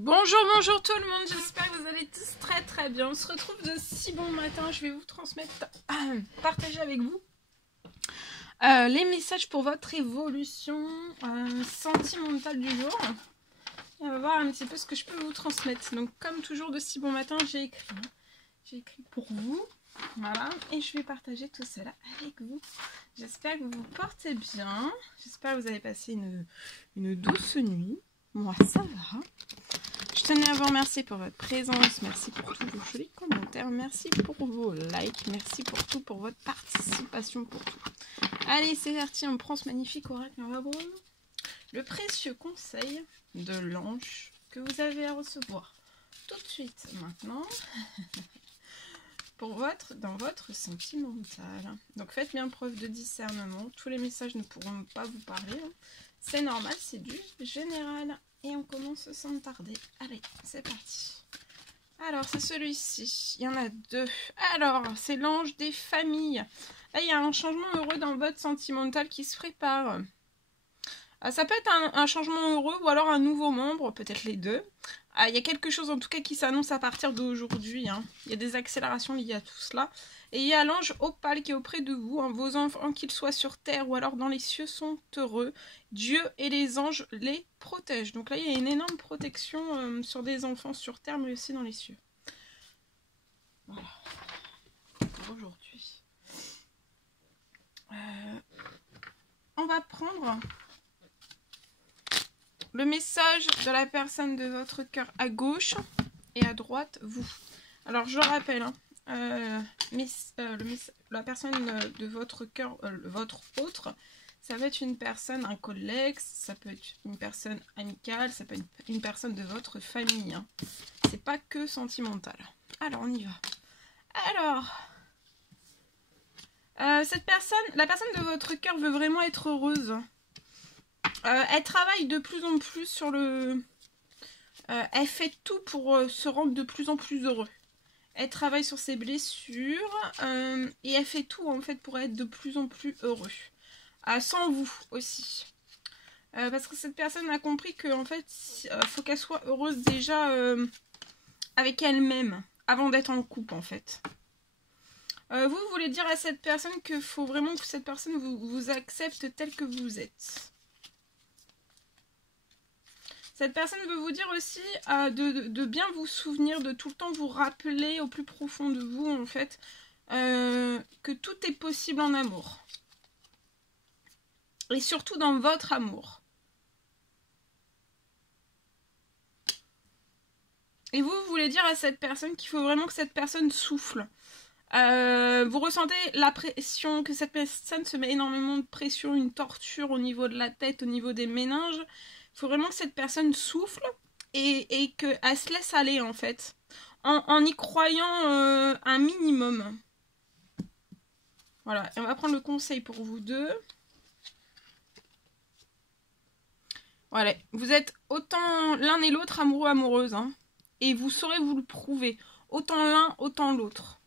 Bonjour, bonjour tout le monde, j'espère que vous allez tous très très bien. On se retrouve de si bon matin, je vais vous transmettre, partager avec vous les messages pour votre évolution sentimentale du jour. Et on va voir un petit peu ce que je peux vous transmettre. Donc comme toujours de si bon matin, j'ai écrit pour vous. Voilà, et je vais partager tout cela avec vous. J'espère que vous vous portez bien. J'espère que vous avez passé une douce nuit. Moi, ça va. Je tenais à vous remercier pour votre présence. Merci pour tous vos jolis commentaires. Merci pour vos likes. Merci pour tout, pour votre participation, pour tout. Allez, c'est parti. On prend ce magnifique oracle. On va voir le précieux conseil de l'ange que vous avez à recevoir tout de suite maintenant. Dans votre sentimental. Donc faites bien preuve de discernement. Tous les messages ne pourront pas vous parler. C'est normal, c'est du général. Et on commence sans tarder. Allez, c'est parti. Alors, c'est celui-ci. Il y en a deux. Alors, c'est l'ange des familles. Là, il y a un changement heureux dans votre sentimental qui se prépare. Ça peut être un changement heureux ou alors un nouveau membre, peut-être les deux. Il y a quelque chose en tout cas qui s'annonce à partir d'aujourd'hui. Il y a des accélérations liées à tout cela. Et il y a l'ange opale qui est auprès de vous. Vos enfants, qu'ils soient sur terre ou alors dans les cieux, sont heureux. Dieu et les anges les protègent. Donc là, il y a une énorme protection sur des enfants sur terre, mais aussi dans les cieux. Voilà. Pour aujourd'hui. On va prendre le message de la personne de votre cœur à gauche et à droite, vous. Alors, je rappelle, la personne de votre cœur, votre autre, ça peut être une personne, un collègue, ça peut être une personne amicale, ça peut être une personne de votre famille. C'est pas que sentimental. Alors, on y va. Alors, cette personne, la personne de votre cœur veut vraiment être heureuse. Elle travaille de plus en plus sur le... elle fait tout pour se rendre de plus en plus heureux. Elle travaille sur ses blessures et elle fait tout en fait pour être de plus en plus heureux. Sans vous aussi. Parce que cette personne a compris que en fait, faut qu'elle soit heureuse déjà avec elle-même avant d'être en couple en fait. Vous voulez dire à cette personne qu'il faut vraiment que cette personne vous accepte tel que vous êtes. Cette personne veut vous dire aussi de bien vous souvenir, de tout le temps vous rappeler au plus profond de vous, en fait, que tout est possible en amour. Et surtout dans votre amour. Et vous voulez dire à cette personne qu'il faut vraiment que cette personne souffle. Vous ressentez la pression, que cette personne se met énormément de pression, une torture au niveau de la tête, au niveau des méninges. Il faut vraiment que cette personne souffle et qu'elle se laisse aller en fait. En y croyant un minimum. Voilà, et on va prendre le conseil pour vous deux. Voilà, vous êtes autant l'un et l'autre amoureux, amoureuse. Et vous saurez vous le prouver. Autant l'un, autant l'autre.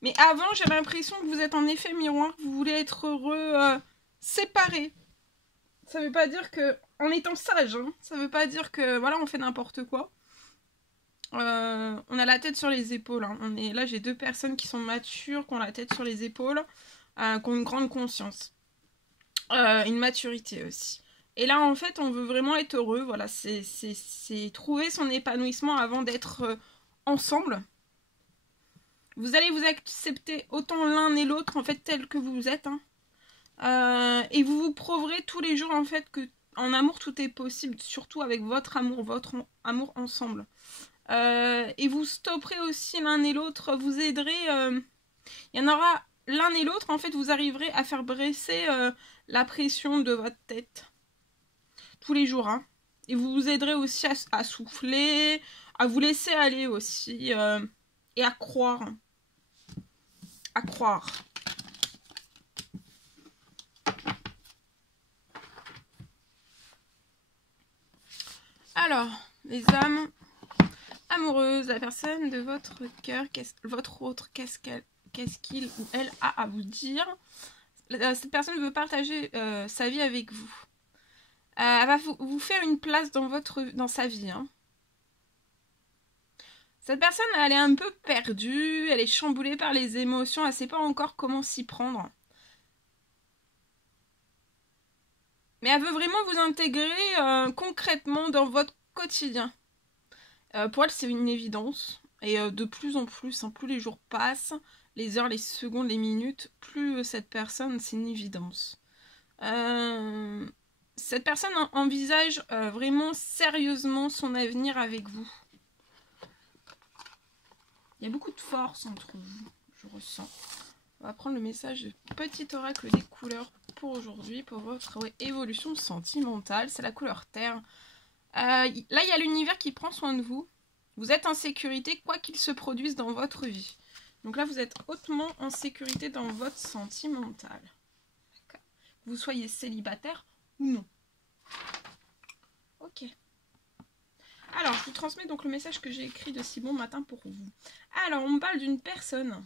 Mais avant, j'ai l'impression que vous êtes en effet miroir, que vous voulez être heureux séparés. Ça veut pas dire que... En étant sage, ça veut pas dire que... Voilà, on fait n'importe quoi. On a la tête sur les épaules. Là, j'ai deux personnes qui sont matures, qui ont la tête sur les épaules, qui ont une grande conscience. Une maturité aussi. Et là, en fait, on veut vraiment être heureux. Voilà, c'est trouver son épanouissement avant d'être ensemble. Vous allez vous accepter autant l'un et l'autre, en fait, tel que vous êtes. Et vous vous prouverez tous les jours, en fait, que en amour, tout est possible. Surtout avec votre amour ensemble. Et vous stopperez aussi l'un et l'autre. Vous aiderez... il y en aura l'un et l'autre, en fait, vous arriverez à faire baisser la pression de votre tête. Tous les jours, Et vous vous aiderez aussi à souffler, à vous laisser aller aussi. Et à croire. À croire. Alors, les âmes amoureuses, la personne de votre cœur, votre autre, qu'est-ce qu'il ou elle a à vous dire? Cette personne veut partager sa vie avec vous. Elle va vous faire une place dans sa vie. Cette personne, elle est un peu perdue, elle est chamboulée par les émotions, elle ne sait pas encore comment s'y prendre. Mais elle veut vraiment vous intégrer concrètement dans votre quotidien. Pour elle, c'est une évidence. Et de plus en plus, hein, plus les jours passent, les heures, les secondes, les minutes, plus cette personne, c'est une évidence. Cette personne envisage vraiment sérieusement son avenir avec vous. Il y a beaucoup de force entre vous, je ressens. On va prendre le message de petit oracle des couleurs pour aujourd'hui, pour votre évolution sentimentale. C'est la couleur terre. Là, il y a l'univers qui prend soin de vous. Vous êtes en sécurité, quoi qu'il se produise dans votre vie. Donc là, vous êtes hautement en sécurité dans votre sentimental. Que vous soyez célibataire ou non. Ok. Alors, je vous transmets donc le message que j'ai écrit de si bon matin pour vous. Alors, on me parle d'une personne.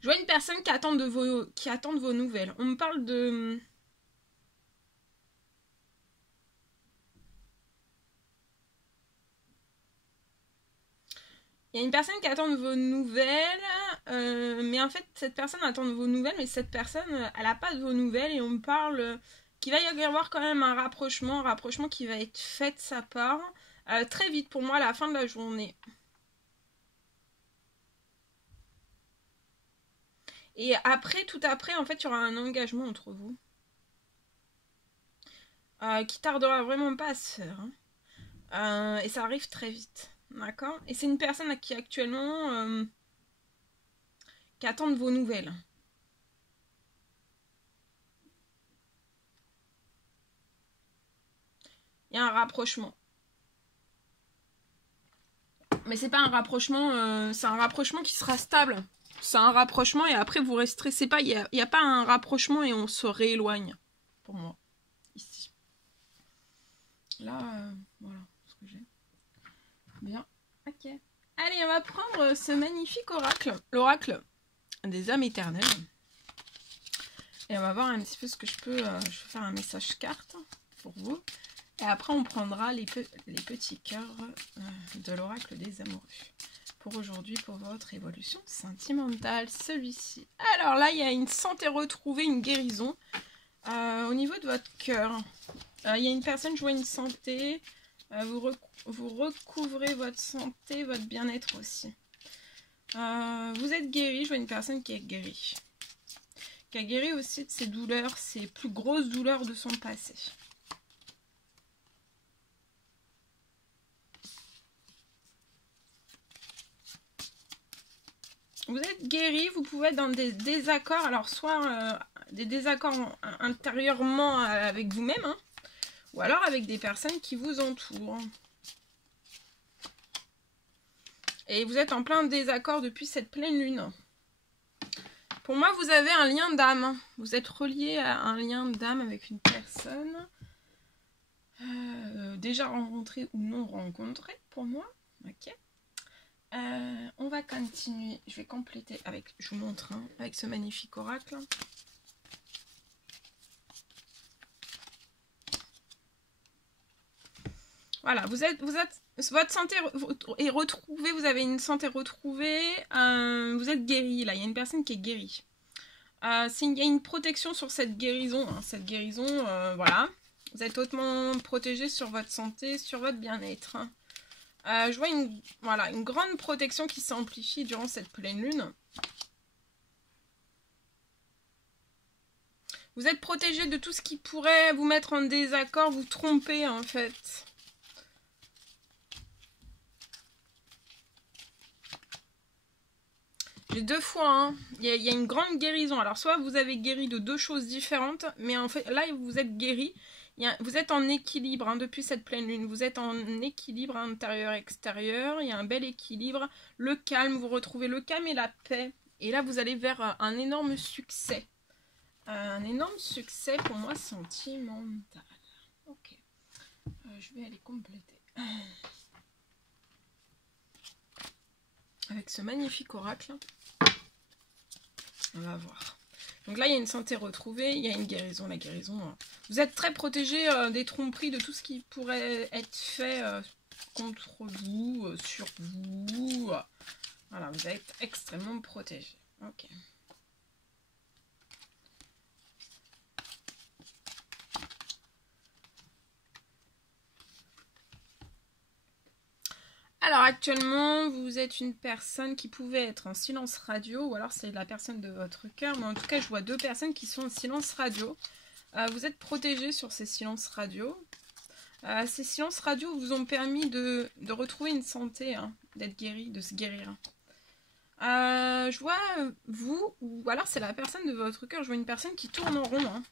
Je vois une personne qui attend de vos nouvelles. On me parle de... Il y a une personne qui attend de vos nouvelles, mais en fait, cette personne attend de vos nouvelles, mais cette personne, elle n'a pas de vos nouvelles, et on me parle qu'il va y avoir quand même un rapprochement qui va être fait de sa part, très vite pour moi, à la fin de la journée. Et après, tout après, en fait, il y aura un engagement entre vous, qui tardera vraiment pas à se faire, hein. Et ça arrive très vite. D'accord. Et c'est une personne qui actuellement qui attend de vos nouvelles. Il y a un rapprochement. Mais c'est pas un rapprochement, c'est un rapprochement qui sera stable. C'est un rapprochement et après vous resterez. C'est pas, il n'y a pas un rapprochement et on se rééloigne. Pour moi. Ici. Là, voilà ce que j'ai. Bien. Ok. Allez, on va prendre ce magnifique oracle. L'oracle des âmes éternelles. Et on va voir un petit peu ce que je peux... je vais faire un message carte pour vous. Et après, on prendra les petits cœurs de l'oracle des amoureux. Pour aujourd'hui, pour votre évolution sentimentale, celui-ci. Alors là, il y a une santé retrouvée, une guérison. Au niveau de votre cœur, il y a une personne, je vois une santé. Vous recouvrez votre santé, votre bien-être aussi. Vous êtes guéri, je vois une personne qui est guérie. Qui a guéri aussi de ses douleurs, ses plus grosses douleurs de son passé. Vous êtes guéri, vous pouvez être dans des désaccords, alors soit des désaccords intérieurement avec vous-même, hein, ou alors avec des personnes qui vous entourent. Et vous êtes en plein désaccord depuis cette pleine lune. Pour moi, vous avez un lien d'âme. Vous êtes relié à un lien d'âme avec une personne. Déjà rencontrée ou non rencontrée, pour moi. Ok. On va continuer. Je vais compléter avec, je vous montre, hein, avec ce magnifique oracle. Voilà, votre santé est retrouvée, vous avez une santé retrouvée, vous êtes guéri, là, il y a une personne qui est guérie. Il y a une protection sur cette guérison, hein, voilà, vous êtes hautement protégé sur votre santé, sur votre bien-être. Je vois une grande protection qui s'amplifie durant cette pleine lune. Vous êtes protégé de tout ce qui pourrait vous mettre en désaccord, vous tromper en fait. J'ai deux fois, hein. Il y a une grande guérison. Alors soit vous avez guéri de deux choses différentes, mais en fait là vous êtes guéri. Vous êtes en équilibre, hein, depuis cette pleine lune. Vous êtes en équilibre intérieur-extérieur. Il y a un bel équilibre. Le calme, vous retrouvez le calme et la paix. Et là, vous allez vers un énorme succès. Un énorme succès pour moi sentimental. Ok. Je vais aller compléter. Avec ce magnifique oracle. On va voir. Donc là, il y a une santé retrouvée, il y a une guérison. La guérison, vous êtes très protégé des tromperies, de tout ce qui pourrait être fait contre vous, sur vous. Voilà, vous êtes extrêmement protégé. Ok. Alors actuellement, vous êtes une personne qui pouvait être en silence radio, ou alors c'est la personne de votre cœur, mais en tout cas je vois deux personnes qui sont en silence radio. Vous êtes protégé sur ces silences radio. Ces silences radio vous ont permis de retrouver une santé, hein, d'être guéri, de se guérir. Je vois vous, ou alors c'est la personne de votre cœur, je vois une personne qui tourne en rond. Hein.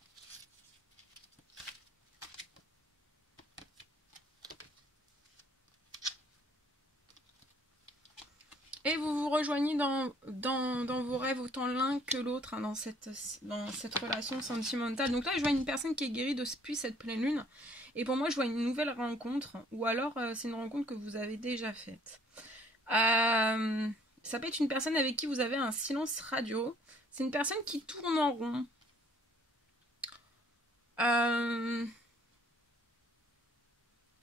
Et vous vous rejoignez dans vos rêves autant l'un que l'autre, hein, dans cette relation sentimentale. Donc là, je vois une personne qui est guérie depuis cette pleine lune. Et pour moi, je vois une nouvelle rencontre. Ou alors, c'est une rencontre que vous avez déjà faite. Ça peut être une personne avec qui vous avez un silence radio. C'est une personne qui tourne en rond.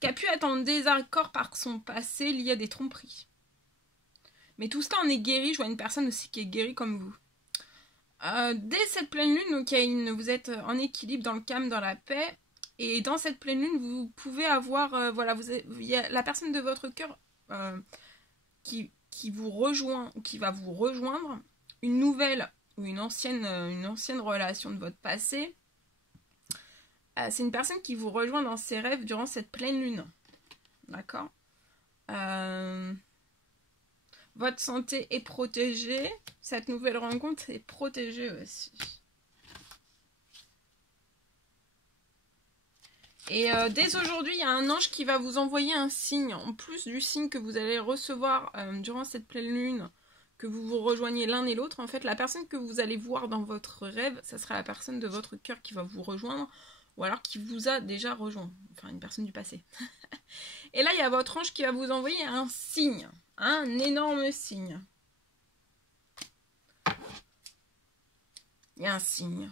Qui a pu être en désaccord par son passé lié à des tromperies. Mais tout cela, on est guéri. Je vois une personne aussi qui est guérie comme vous. Dès cette pleine lune, donc, vous êtes en équilibre, dans le calme, dans la paix. Et dans cette pleine lune, vous pouvez avoir... voilà, il y a la personne de votre cœur qui vous rejoint, ou qui va vous rejoindre. Une nouvelle ou une ancienne relation de votre passé. C'est une personne qui vous rejoint dans ses rêves durant cette pleine lune. D'accord ? Votre santé est protégée. Cette nouvelle rencontre est protégée aussi. Et dès aujourd'hui, il y a un ange qui va vous envoyer un signe. En plus du signe que vous allez recevoir durant cette pleine lune, que vous vous rejoignez l'un et l'autre. En fait, la personne que vous allez voir dans votre rêve, ça sera la personne de votre cœur qui va vous rejoindre. Ou alors qui vous a déjà rejoint. Enfin, une personne du passé. Et là, il y a votre ange qui va vous envoyer un signe. Un énorme signe. Il y a un signe.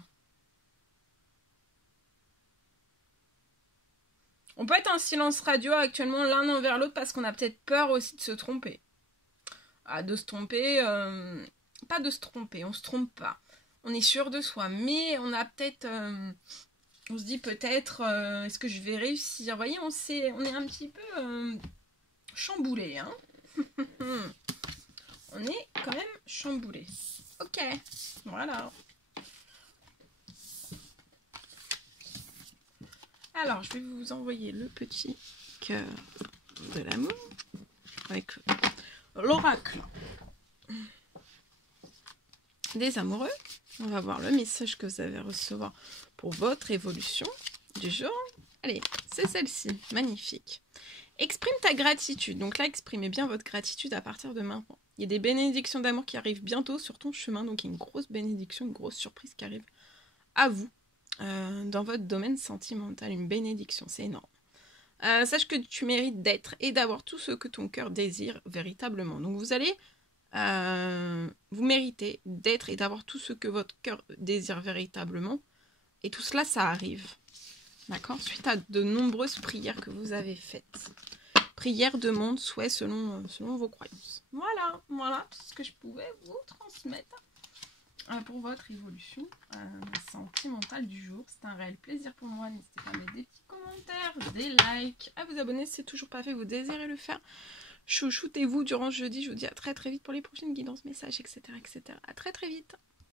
On peut être en silence radio actuellement l'un envers l'autre parce qu'on a peut-être peur aussi de se tromper. De se tromper, pas de se tromper, on se trompe pas. On est sûr de soi, mais on a peut-être... on se dit peut-être, est-ce que je vais réussir? Vous voyez, on est un petit peu chamboulé, hein. On est quand même chamboulé. Ok, voilà. Alors, je vais vous envoyer le petit cœur de l'amour avec l'oracle des amoureux. On va voir le message que vous allez recevoir pour votre évolution du jour. Allez, c'est celle-ci, magnifique. Exprime ta gratitude. Donc là, exprimez bien votre gratitude à partir de maintenant. Il y a des bénédictions d'amour qui arrivent bientôt sur ton chemin. Donc il y a une grosse bénédiction, une grosse surprise qui arrive à vous dans votre domaine sentimental. Une bénédiction, c'est énorme. Sache que tu mérites d'être et d'avoir tout ce que ton cœur désire véritablement. Donc vous allez... vous méritez d'être et d'avoir tout ce que votre cœur désire véritablement. Et tout cela, ça arrive. D'accord ? Suite à de nombreuses prières que vous avez faites. Prières, demandes, souhaits selon vos croyances. Voilà tout ce que je pouvais vous transmettre pour votre évolution sentimentale du jour. C'est un réel plaisir pour moi. N'hésitez pas à mettre des petits commentaires, des likes, à vous abonner si c'est toujours pas fait, vous désirez le faire. Chouchoutez-vous durant ce jeudi. Je vous dis à très très vite pour les prochaines guidances, messages, etc. À très très vite.